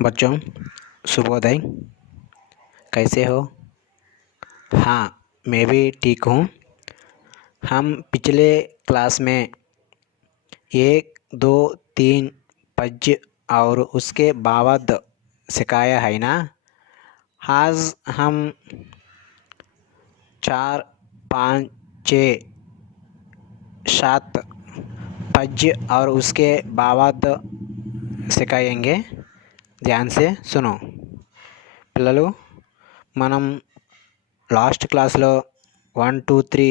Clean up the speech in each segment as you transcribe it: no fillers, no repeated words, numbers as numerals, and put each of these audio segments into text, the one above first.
बच्चों शुभोदय। कैसे हो? हाँ, मैं भी ठीक हूँ। हम पिछले क्लास में 1, 2, 3 पद्य और उसके बाद सिखाया है ना। आज हम 4, 5, 6, 7 पद्य और उसके बाद सिखाएंगे। ध्यान से सुनो పిల్లలు। మనం లాస్ట్ క్లాస్లో 1, 2, 3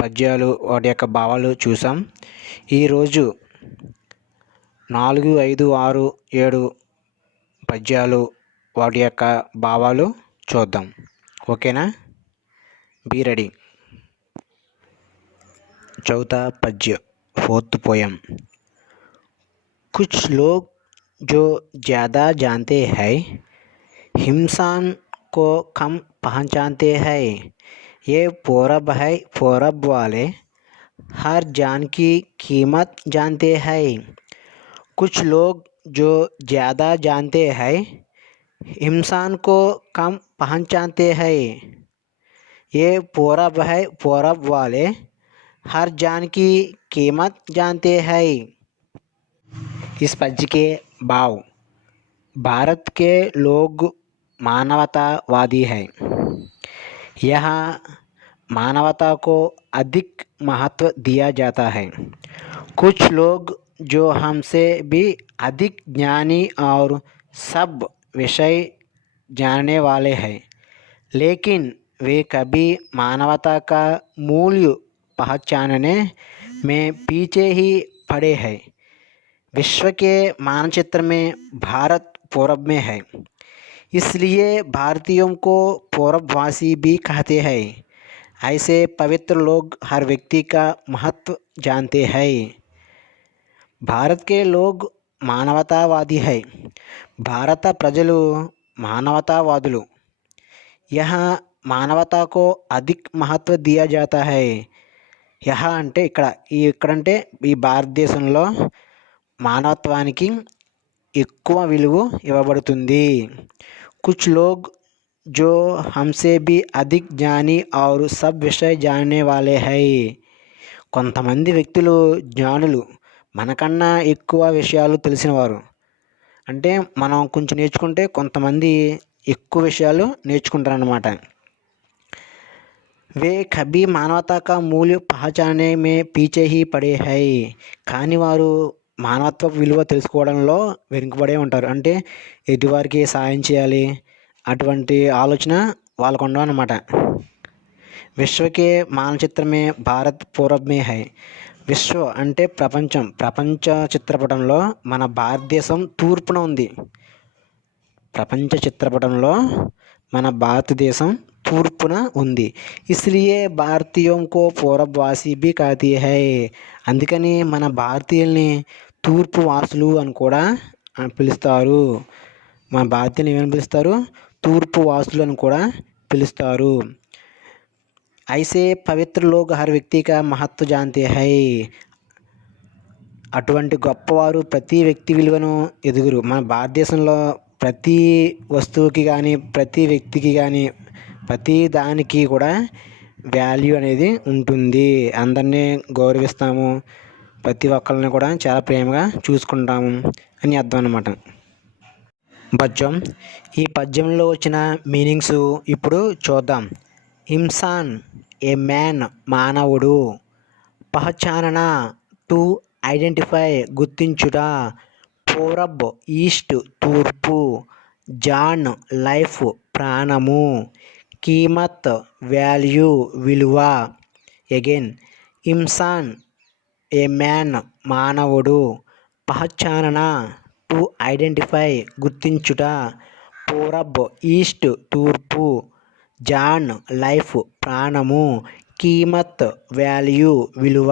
పద్యాలు వాటి యొక్క భావాలు చూసాం. ఈరోజు 4, 5, 6, 7 పద్యాలు వాటి యొక్క భావాలు చూద్దాం. ఓకేనా? Be ready. चौथा पद्य, 4th पोयम। कुछ लोग जो ज़्यादा जानते हैं इंसान को कम पहचानते हैं। ये पूरब है, पूरब वाले हर जान की कीमत जानते हैं। कुछ लोग जो ज़्यादा जानते हैं इंसान को कम पहचानते हैं। ये पूरब है, पूरब वाले हर जान की कीमत जानते हैं। इस पद्य के भाव। भारत के लोग मानवतावादी हैं। यहाँ मानवता को अधिक महत्व दिया जाता है। कुछ लोग जो हमसे भी अधिक ज्ञानी और सब विषय जानने वाले हैं, लेकिन वे कभी मानवता का मूल्य पहचानने में पीछे ही पड़े हैं। विश्व के मानचित्र में भारत पूरब में है, इसलिए भारतीयों को पूरबवासी भी कहते हैं। ऐसे पवित्र लोग हर व्यक्ति का महत्व जानते हैं। भारत के लोग మానవతావాది है। భారత ప్రజలు మానవతావాదులు। यहाँ मानवता को अधिक महत्व दिया जाता है। यहाँ అంటే ఇక్కడంటే ఈ భారతదేశంలో మానవత్వానికి ఎక్కువ విలువ ఇవ్వబడుతుంది। कुछ लोग जो हमसे भी अधिक ज्ञानी और सब विषय जानने वाले हैं। కొంతమంది వ్యక్తులు జ్ఞానులు, మనకన్నా ఎక్కువ విషయాలు తెలిసినవారు. అంటే మనం కొంచెం నేర్చుకుంటే కొంతమంది ఎక్కువ విషయాలు నేర్చుకుంటారన్నమాట। वे कभी मानवता का मूल्य पहचानने में पीछे ही पड़े हैं। కానీ వారు మానవత్వ విలువ తెలుసుకోవడంలో వెనుకబడే ఉంటారు। అంటే ఎదుటివారికి సాయం చేయాలి అటువంటి ఆలోచన వాళ్ళకు ఉండవన్నమాట। విశ్వ के మానచిత్ర में భారత్ పూరబ్ में है। విశ్వ అంటే ప్రపంచం, ప్రపంచ చిత్రపటంలో మన భారతదేశం తూర్పున ఉంది। ప్రపంచ చిత్రపటంలో మన భారతదేశం తూర్పున ఉంది। इसलिए भारतीयों को పూరబ్వాసి भी कहती है। అందుకని మన భారతీయుల్ని తూర్పు వాసులు అని కూడా పిలుస్తారు। మన భారతీయులు ఏమని పిలుస్తారు? తూర్పు వాసులు అని కూడా పిలుస్తారు। ऐसे पवित्र लोग हर व्यक्ति का महत्व जानते हैं। అటువంటి గొప్పవారు ప్రతి వ్యక్తి విలువను ఎదుగురు। మన భారతదేశంలో ప్రతి వస్తువుకి కానీ, ప్రతి వ్యక్తికి కానీ, ప్రతి దానికి కూడా వాల్యూ అనేది ఉంటుంది। అందరినీ గౌరవిస్తాము, ప్రతి ఒక్కరిని కూడా చాలా ప్రేమగా చూసుకుంటాము అని అర్థం అన్నమాట। పద్యం, ఈ పద్యంలో వచ్చిన మీనింగ్స్ ఇప్పుడు చూద్దాం। ఇన్సాన్ ఏ మ్యాన్, మానవుడు। పహచానన టు ఐడెంటిఫై, గుర్తించుట। పూరబ్ ఈస్ట్, తూర్పు। జాన్ లైఫ్, ప్రాణము। కీమత్ వాల్యూ, విలువ। అగైన్, ఇన్సాన్ ఏ మ్యాన్, మానవుడు। పహచానన టు ఐడెంటిఫై, గుర్తించుట। పూరబ్ ఈస్ట్, తూర్పు। జాన్ లైఫ్, ప్రాణము। కీమత్ వాల్యూ, విలువ।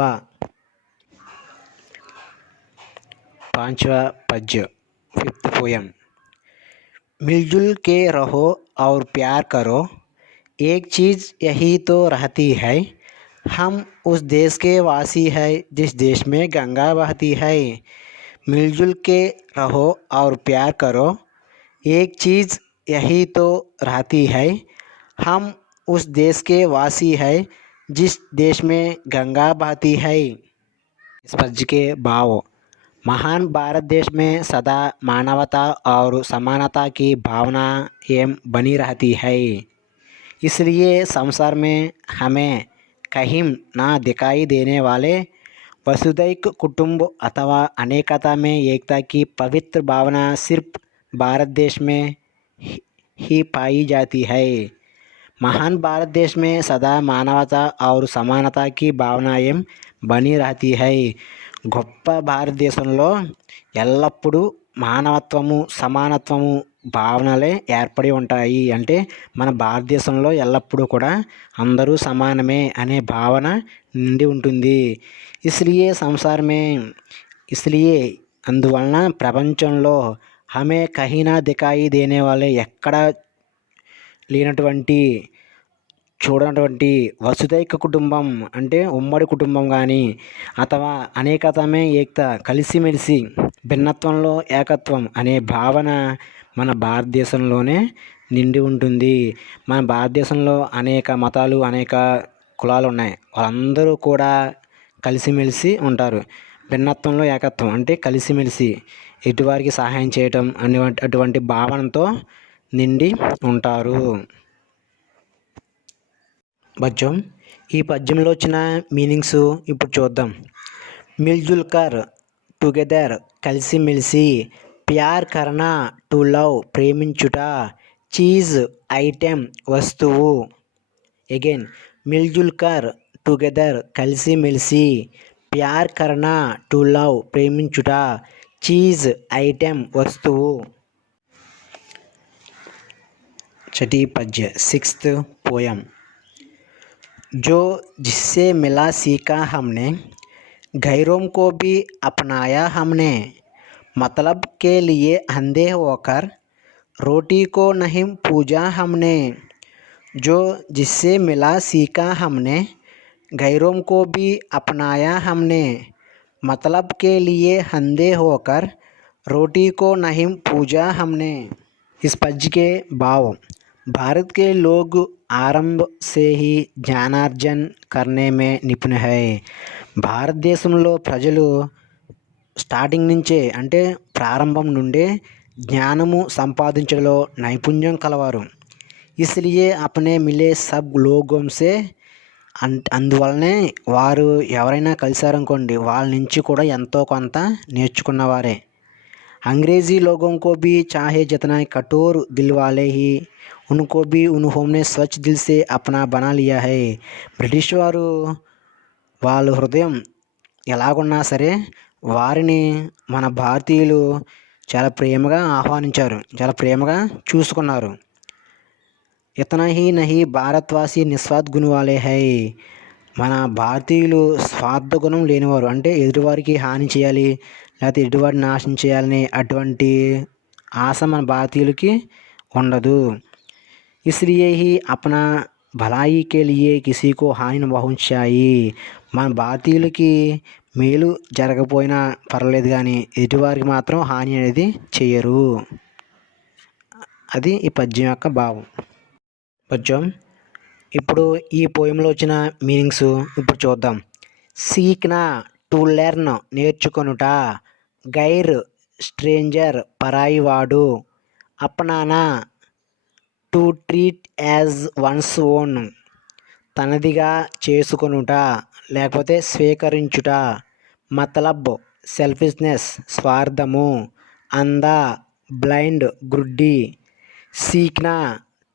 5वां पद्य, 5th पोयम। मिलजुल के रहो और प्यार करो, एक चीज़ यही तो रहती है। हम उस देश के वासी हैं जिस देश में गंगा बहती है। मिलजुल के रहो और प्यार करो, एक चीज़ यही तो रहती है, हम उस देश के वासी है जिस देश में गंगा बहती है। इस पद्य के भाव। महान भारत देश में सदा मानवता और समानता की भावना एवं बनी रहती है। इसलिए संसार में हमें कहीं ना दिखाई देने वाले वसुधैव कुटुंब अथवा अनेकता में एकता की पवित्र भावना सिर्फ भारत देश में ही पाई जाती है। महान भारत देश में सदा मानवता और समानता की भावना एवं बनी रहती है। గొప్ప భారతదేశంలో ఎల్లప్పుడూ మానవత్వము సమానత్వము భావనలే ఏర్పడి ఉంటాయి. అంటే మన భారతదేశంలో ఎల్లప్పుడూ కూడా అందరూ సమానమే అనే భావన నిండి ఉంటుంది. ఇస్లియే అందువలన ప్రపంచంలో హమే కహీనా దికాయి దేనే వాళ్ళే ఎక్కడ లేనటువంటి చూడనటువంటి వసుదైక కుటుంబం అంటే ఉమ్మడి కుటుంబం కానీ అథవా అనేకతమే ఏకత కలిసిమెలిసి భిన్నత్వంలో ఏకత్వం అనే భావన మన భారతదేశంలోనే నిండి ఉంటుంది. మన భారతదేశంలో అనేక మతాలు అనేక కులాలు ఉన్నాయి. వాళ్ళందరూ కూడా కలిసిమెలిసి ఉంటారు. భిన్నత్వంలో ఏకత్వం అంటే కలిసిమెలిసి ఎదుటివారికి సహాయం చేయటం అటువంటి భావనతో నిండి ఉంటారు. బచ్చం ఈ పద్యంలో వచ్చిన మీనింగ్స్ ఇప్పుడు చూద్దాం. మిల్జుల్ కర్ టుగెదర్ కలిసిమెలిసి, ప్యార్ కర్నా టు లవ్ ప్రేమించుట, చీజ్ ఐటెం వస్తువు. అగైన్ మిల్జుల్ కర్ టుగెదర్ కలిసిమెలిసి, ప్యార్ కర్నా టు లవ్ ప్రేమించుట, చీజ్ ఐటెం వస్తువు. छठी पद्य सिक्स्थ पोयम. जो जिससे मिला सीखा हमने, गैरों को भी अपनाया हमने, मतलब के लिए अंधे होकर रोटी को नहीं पूजा हमने. जो जिससे मिला सीखा हमने, गैरों को भी अपनाया हमने, मतलब के लिए अंधे होकर रोटी को नहीं पूजा हमने. इस पद्य के भाव. भारत के लोग आरंभ से ही ज्ञानार्जन करने में निपुण है. భారతదేశంలో ప్రజలు స్టార్టింగ్ నుంచే అంటే ప్రారంభం నుండే జ్ఞానము సంపాదించడంలో నైపుణ్యం కలవారు. इसलिए अपने मिले सब लोगों से అందువలనే వారు ఎవరైనా కలిశారనుకోండి వాళ్ళ నుంచి కూడా ఎంతో కొంత నేర్చుకున్నవారే. अंग्रेज़ी लोगों को भी चाहे जितना कठोर दिल वाले ही, उनको भी उन्होंने स्वच्छ दिल से अपना बना लिया है. బ్రిటిష్ వారు వాళ్ళ హృదయం ఎలాగున్నా సరే వారిని మన భారతీయులు చాలా ప్రేమగా ఆహ్వానించారు, చాలా ప్రేమగా చూసుకున్నారు. ఇతనా హీ నహీ భారత్వాసి నిస్వార్థ గుణ వాలే హై. మన భారతీయులు స్వార్థ గుణం లేనివారు. అంటే ఎదుటివారికి హాని చేయాలి లేకపోతే ఎదుటివారిని నాశనం చేయాలని అటువంటి ఆశ మన భారతీయులకి ఉండదు. इसलिए ही अपना भलाई के लिए किसी को హాని न పహుంచాయి. మన భారతీయులకి మేలు జరగకపోయినా పర్లేదు కానీ ఎదుటివారికి మాత్రం హాని అనేది చేయరు. అది ఈ పద్యం యొక్క భావం. పద్యం ఇప్పుడు ఈ పోయంలో వచ్చిన మీనింగ్స్ ఇప్పుడు చూద్దాం. సీక్నా టు లెర్న్ నేర్చుకొనుట, గైర్ స్ట్రేంజర్ పరాయివాడు, అప్నానా to treat as one's own తనదిగా చేసుకొనుట లేకపోతే స్వీకరించుట, మతలబ్ సెల్ఫిష్నెస్ స్వార్థము, అంధ బ్లైండ్ గ్రుడ్డి, సీక్నా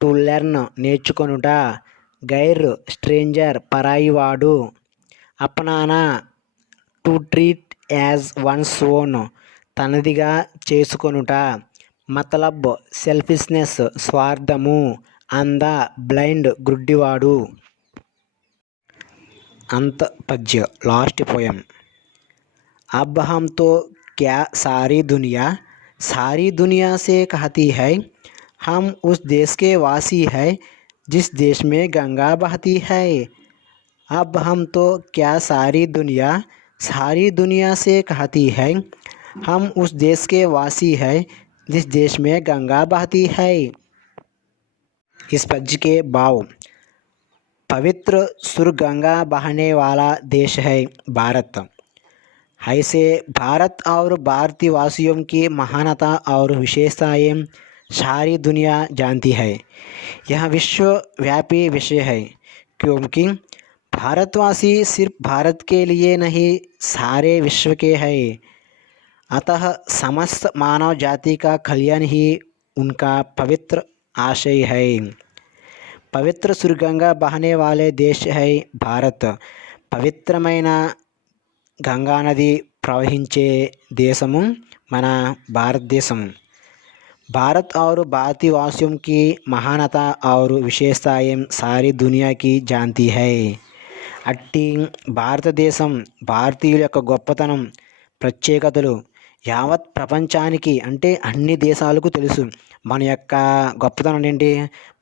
టు లెర్న్ నేర్చుకొనుట, గైర్ స్ట్రేంజర్ పరాయివాడు, అప్నానా to treat as one's own తనదిగా చేసుకొనుట, మతలబ్ సెల్ఫిష్నెస్ స్వార్థము, అంధ బ్లైండ్ గ్రుడ్డివాడు. अंत पद्य लास्ट पोयम. अब हम तो क्या सारी दुनिया से कहती है, हम उस देश के वासी है जिस देश में गंगा बहती है. अब हम तो क्या सारी दुनिया से कहती है, हम उस देश के वासी है जिस देश में गंगा बहती है। इस पद्य के भाव। पवित्र सुर गंगा बहने वाला देश है भारत। ऐसे भारत और भारतीय वासियों की महानता और विशेषताएं सारी दुनिया जानती है। यह विश्वव्यापी विषय है, क्योंकि भारतवासी सिर्फ भारत के लिए नहीं, सारे विश्व के हैं। अतः समस्त मानव जाति का कल्याण ही उनका पवित्र आशय है। పవిత్ర సురగంగా బహనే వాలే దేశ్ హై భారత్. పవిత్రమైన గంగా నది ప్రవహించే దేశము మన భారతదేశం. भारत और भारतीय वासियों की महानता और विशेषताएं सारी दुनिया की जानती है. అట్టి భారతదేశం భారతీయుల యొక్క గొప్పతనం ప్రత్యేకతలు యావత్ ప్రపంచానికి అంటే అన్ని దేశాలకు తెలుసు. మన యొక్క గొప్పతనం ఏంటి?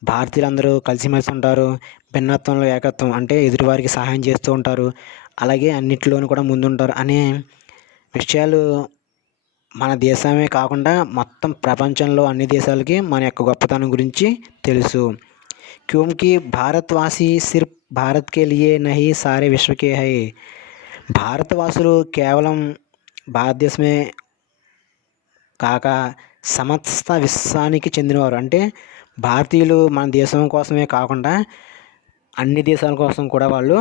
భారతీయులందరూ కలిసిమెలిసి ఉంటారు. భిన్నత్వంలో ఏకత్వం అంటే ఎదుటివారికి సహాయం చేస్తూ ఉంటారు. అలాగే అన్నిట్లోనూ కూడా ముందుంటారు అనే విషయాలు మన దేశమే కాకుండా మొత్తం ప్రపంచంలో అన్ని దేశాలకి మన యొక్క గొప్పతనం గురించి తెలుసు. क्योंकि भारतवासी सिर्फ भारत के लिए नहीं, सारे विश्व के है. భారతవాసులు కేవలం భారతదేశమే కాక సమస్త విశ్వానికి చెందినవారు. అంటే భారతీయులు మన దేశం కోసమే కాకుండా అన్ని దేశాల కోసం కూడా వాళ్ళు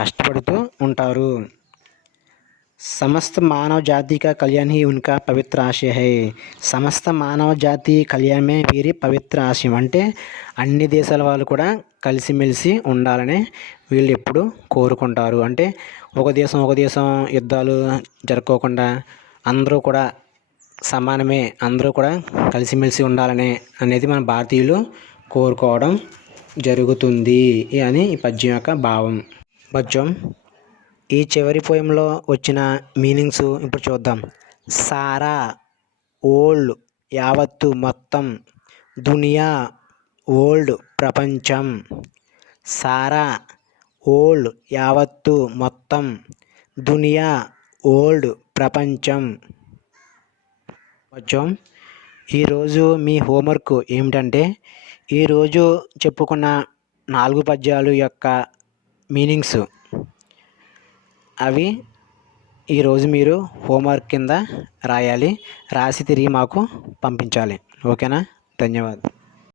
కష్టపడుతూ ఉంటారు. సమస్త మానవ జాతి का कल्याण ही उनका పవిత్ర ఆశయ है. సమస్త మానవ జాతి కళ్యాణమే వీరి పవిత్ర ఆశయం. అంటే అన్ని దేశాల వాళ్ళు కూడా కలిసిమెలిసి ఉండాలని వీళ్ళు ఎప్పుడు కోరుకుంటారు. అంటే ఒక దేశం యుద్ధాలు జరుపుకోకుండా అందరూ కూడా సమానమే, అందరూ కూడా కలిసిమెలిసి ఉండాలని అనేది మన భారతీయులు కోరుకోవడం జరుగుతుంది అని ఈ పద్యం యొక్క భావం. పద్యం ఈ చివరి పోయంలో వచ్చిన మీనింగ్స్ ఇప్పుడు చూద్దాం. సారా, ఓల్డ్ యావత్తు మొత్తం, దునియా ఓల్డ్ ప్రపంచం. సారా ఓల్డ్ యావత్తు మొత్తం, దునియా ఓల్డ్ ప్రపంచం. కొంచెం ఈరోజు మీ హోంవర్క్ ఏమిటంటే ఈరోజు చెప్పుకున్న 4 పద్యాలు యొక్క మీనింగ్స్ అవి ఈరోజు మీరు హోంవర్క్ కింద రాయాలి. రాసి తిరిగి మాకు పంపించాలి. ఓకేనా? ధన్యవాదాలు.